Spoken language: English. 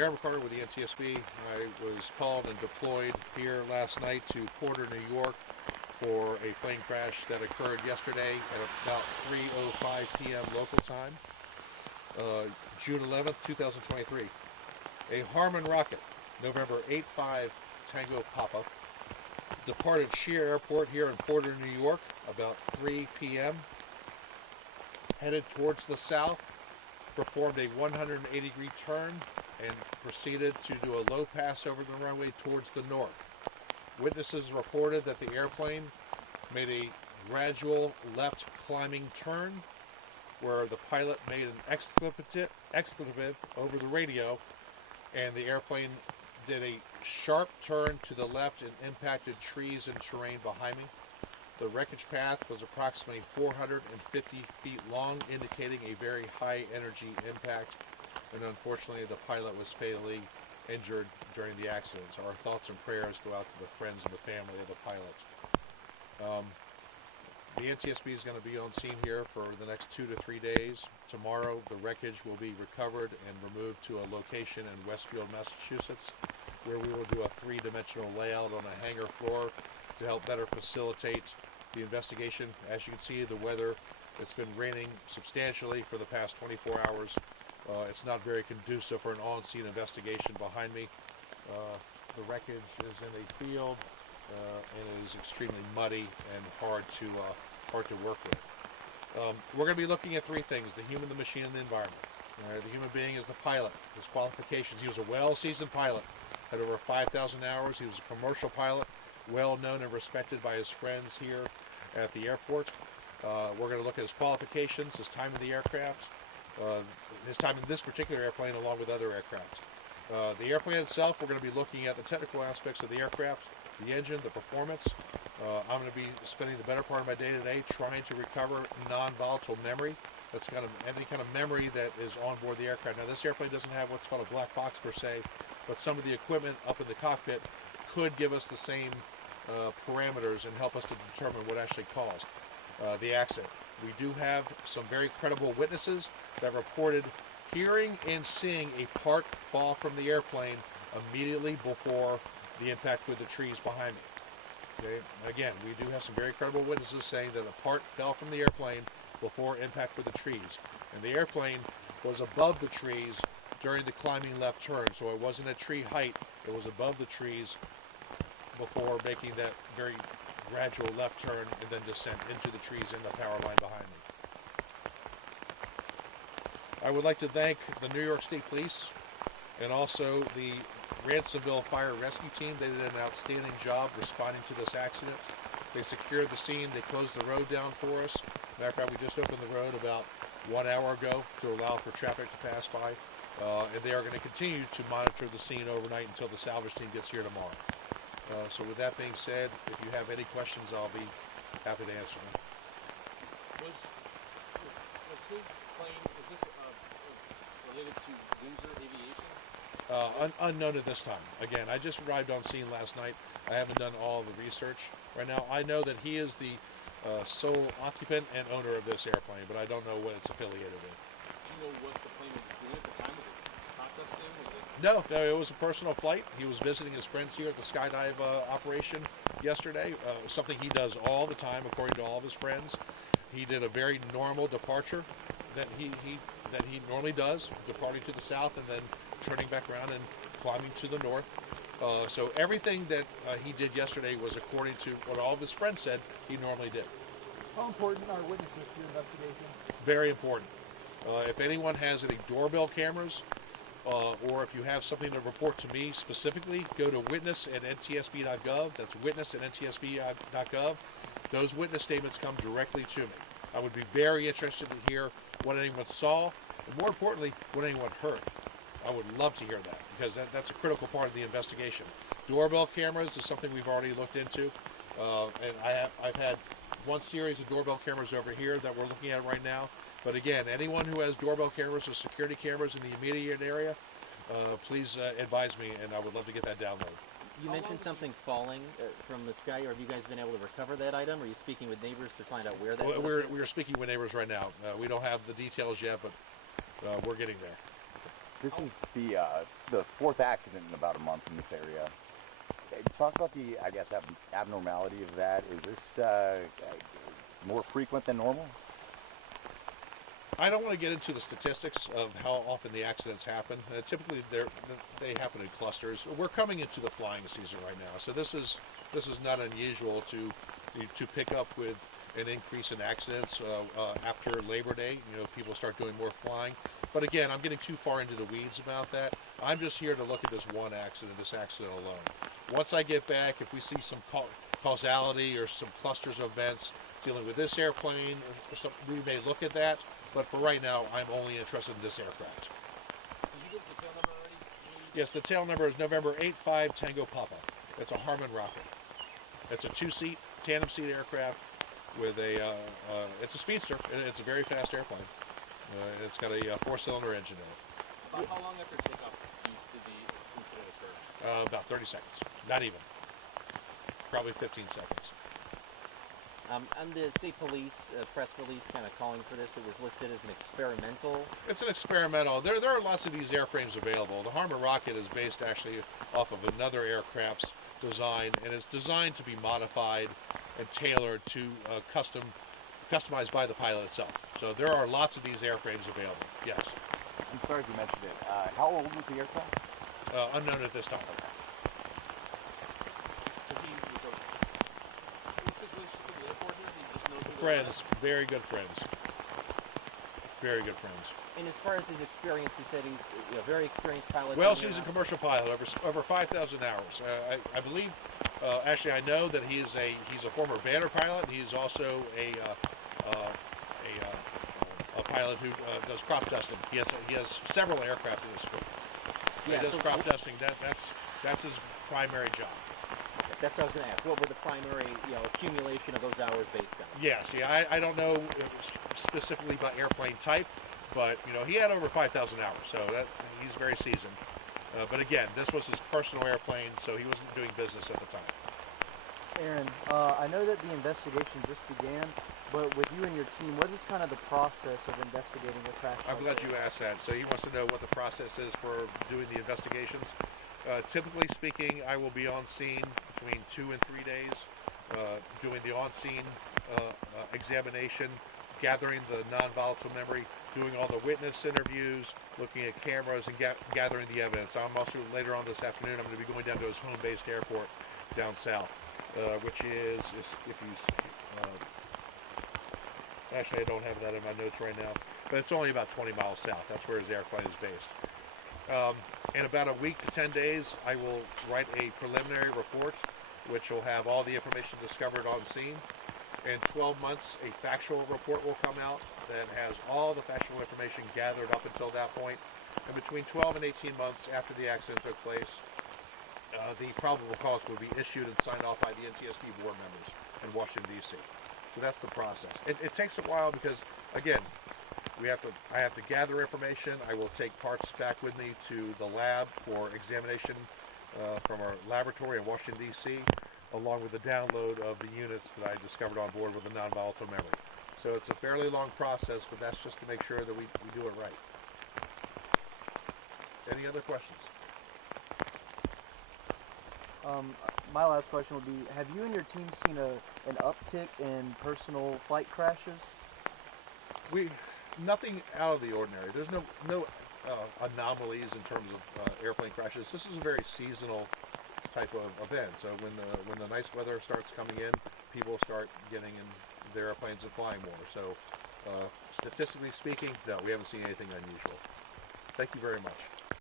Aaron McCarter with the NTSB. I was called and deployed here last night to Porter, New York for a plane crash that occurred yesterday at about 3:05 p.m. local time, June 11th, 2023. A Harmon rocket, November 85 Tango Papa, departed Shear Airport here in Porter, New York about 3 p.m., headed towards the south, performed a 180-degree turn, and proceeded to do a low pass over the runway towards the north. Witnesses reported that the airplane made a gradual left climbing turn where the pilot made an expletive over the radio, and the airplane did a sharp turn to the left and impacted trees and terrain behind me. The wreckage path was approximately 450 feet long, indicating a very high energy impact, and unfortunately the pilot was fatally injured during the accident. So our thoughts and prayers go out to the friends and the family of the pilot. The NTSB is going to be on scene here for the next 2 to 3 days. Tomorrow the wreckage will be recovered and removed to a location in Westfield, Massachusetts, where we will do a three-dimensional layout on a hangar floor to help better facilitate the investigation. As you can see, the weather, it's been raining substantially for the past 24 hours. It's not very conducive for an on-scene investigation behind me. The wreckage is in a field and it is extremely muddy and hard to work with. We're going to be looking at three things: the human, the machine, and the environment. The human being is the pilot. His qualifications: he was a well-seasoned pilot, had over 5,000 hours. He was a commercial pilot, well known and respected by his friends here at the airport. We're going to look at his qualifications, his time in the aircraft, his time in this particular airplane along with other aircraft. The airplane itself, we're going to be looking at the technical aspects of the aircraft, the engine, the performance. I'm going to be spending the better part of my day today trying to recover non-volatile memory. That's kind of any kind of memory that is on board the aircraft. Now, this airplane doesn't have what's called a black box per se, but some of the equipment up in the cockpit could give us the same parameters and help us to determine what actually caused the accident. We do have some very credible witnesses that reported hearing and seeing a part fall from the airplane immediately before the impact with the trees behind me. Okay? Again, we do have some very credible witnesses saying that a part fell from the airplane before impact with the trees. And the airplane was above the trees during the climbing left turn, so it wasn't at tree height, it was above the trees before making that very gradual left turn and then descent into the trees and the power line behind me. I would like to thank the New York State Police and also the Ransomville Fire Rescue Team. They did an outstanding job responding to this accident. They secured the scene, they closed the road down for us. Matter of fact, we just opened the road about 1 hour ago to allow for traffic to pass by. And they are going to continue to monitor the scene overnight until the salvage team gets here tomorrow. So with that being said, if you have any questions, I'll be happy to answer them. Was his plane, is this related to Windsor Aviation? Unknown at this time. Again, I just arrived on scene last night. I haven't done all the research right now. I know that he is the sole occupant and owner of this airplane, but I don't know what it's affiliated with. Do you know what the plane was doing at the time? Was it hot dusting? No, it was a personal flight. He was visiting his friends here at the skydive operation yesterday, something he does all the time according to all of his friends. He did a very normal departure that he normally does, departing to the south and then turning back around and climbing to the north. So everything that he did yesterday was according to what all of his friends said he normally did. How important are witnesses to your investigation? Very important. If anyone has any doorbell cameras, or if you have something to report to me specifically, go to witness@ntsb.gov. That's witness@ntsb.gov. Those witness statements come directly to me. I would be very interested to hear what anyone saw, and more importantly, what anyone heard. I would love to hear that, because that's a critical part of the investigation. Doorbell cameras is something we've already looked into, and I've had one series of doorbell cameras over here that we're looking at right now. But again, anyone who has doorbell cameras or security cameras in the immediate area, please advise me, and I would love to get that downloaded. You mentioned something falling from the sky. Have you guys been able to recover that item? Are you speaking with neighbors to find out where that We're speaking with neighbors right now. We don't have the details yet, but we're getting there. This is the fourth accident in about a month in this area. Talk about the, I guess, abnormality of that. Is this more frequent than normal? I don't want to get into the statistics of how often the accidents happen. Typically, they happen in clusters. We're coming into the flying season right now, so this is not unusual to pick up with an increase in accidents after Labor Day. You know, people start doing more flying. But again, I'm getting too far into the weeds about that. I'm just here to look at this one accident, this accident alone. Once I get back, if we see some causality or some clusters of events dealing with this airplane, or something, we may look at that. But for right now, I'm only interested in this aircraft. Did you give the tail number already? Yes, the tail number is November 85 Tango Papa. It's a Harmon rocket. It's a two-seat, tandem seat aircraft with it's a speedster. It's a very fast airplane. It's got a four-cylinder engine in it. About how long after takeoff did the incident occur? About 30 seconds. Not even. Probably 15 seconds. And the state police press release kind of calling for this, it was listed as an experimental. It's an experimental. There are lots of these airframes available. The Harmon rocket is based actually off of another aircraft's design, and it's designed to be modified and tailored to customized by the pilot itself. So there are lots of these airframes available. Yes. I'm sorry if you mentioned it. How old was the aircraft? Unknown at this time. So he was what's his relationship with the airport here? He just knows who they Friends, are? very good friends. Very good friends. And as far as his experience, he said he's a very experienced pilot. Well-seasoned commercial pilot, over 5,000 hours. I believe, actually, I know that he's a former Banner pilot. He's also a pilot who does crop dusting. He has several aircraft in his fleet. Yeah, he does so crop dusting. That's his primary job. That's what I was going to ask. What were the primary, accumulation of those hours based on? Yes, yeah, I don't know specifically about airplane type, but he had over 5,000 hours, so he's very seasoned. But again, this was his personal airplane, so he wasn't doing business at the time. Aaron, I know that the investigation just began, but with you and your team, what is kind of the process of investigating a crash? I'm glad you asked that. So he wants to know what the process is for doing the investigations. Typically speaking, I will be on scene between 2 and 3 days, doing the on-scene examination, gathering the non-volatile memory, doing all the witness interviews, looking at cameras, and gathering the evidence. I'm also, later on this afternoon, I'm going to be going down to his home-based airport down south, which is if you... actually, I don't have that in my notes right now, but it's only about 20 miles south. That's where his airplane is based. In about a week to 10 days, I will write a preliminary report, which will have all the information discovered on scene. In 12 months, a factual report will come out that has all the factual information gathered up until that point. And between 12 and 18 months after the accident took place, the probable cause will be issued and signed off by the NTSB board members in Washington, D.C. So that's the process. It takes a while because, again, I have to gather information. I will take parts back with me to the lab for examination from our laboratory in Washington, D.C., along with the download of the units that I discovered on board with the non-volatile memory. So it's a fairly long process, but that's just to make sure that we do it right. Any other questions? My last question would be, have you and your team seen an uptick in personal flight crashes? Nothing out of the ordinary. There's no anomalies in terms of airplane crashes. This is a very seasonal type of event. So when the nice weather starts coming in, people start getting in their airplanes and flying more. So statistically speaking, no, we haven't seen anything unusual. Thank you very much.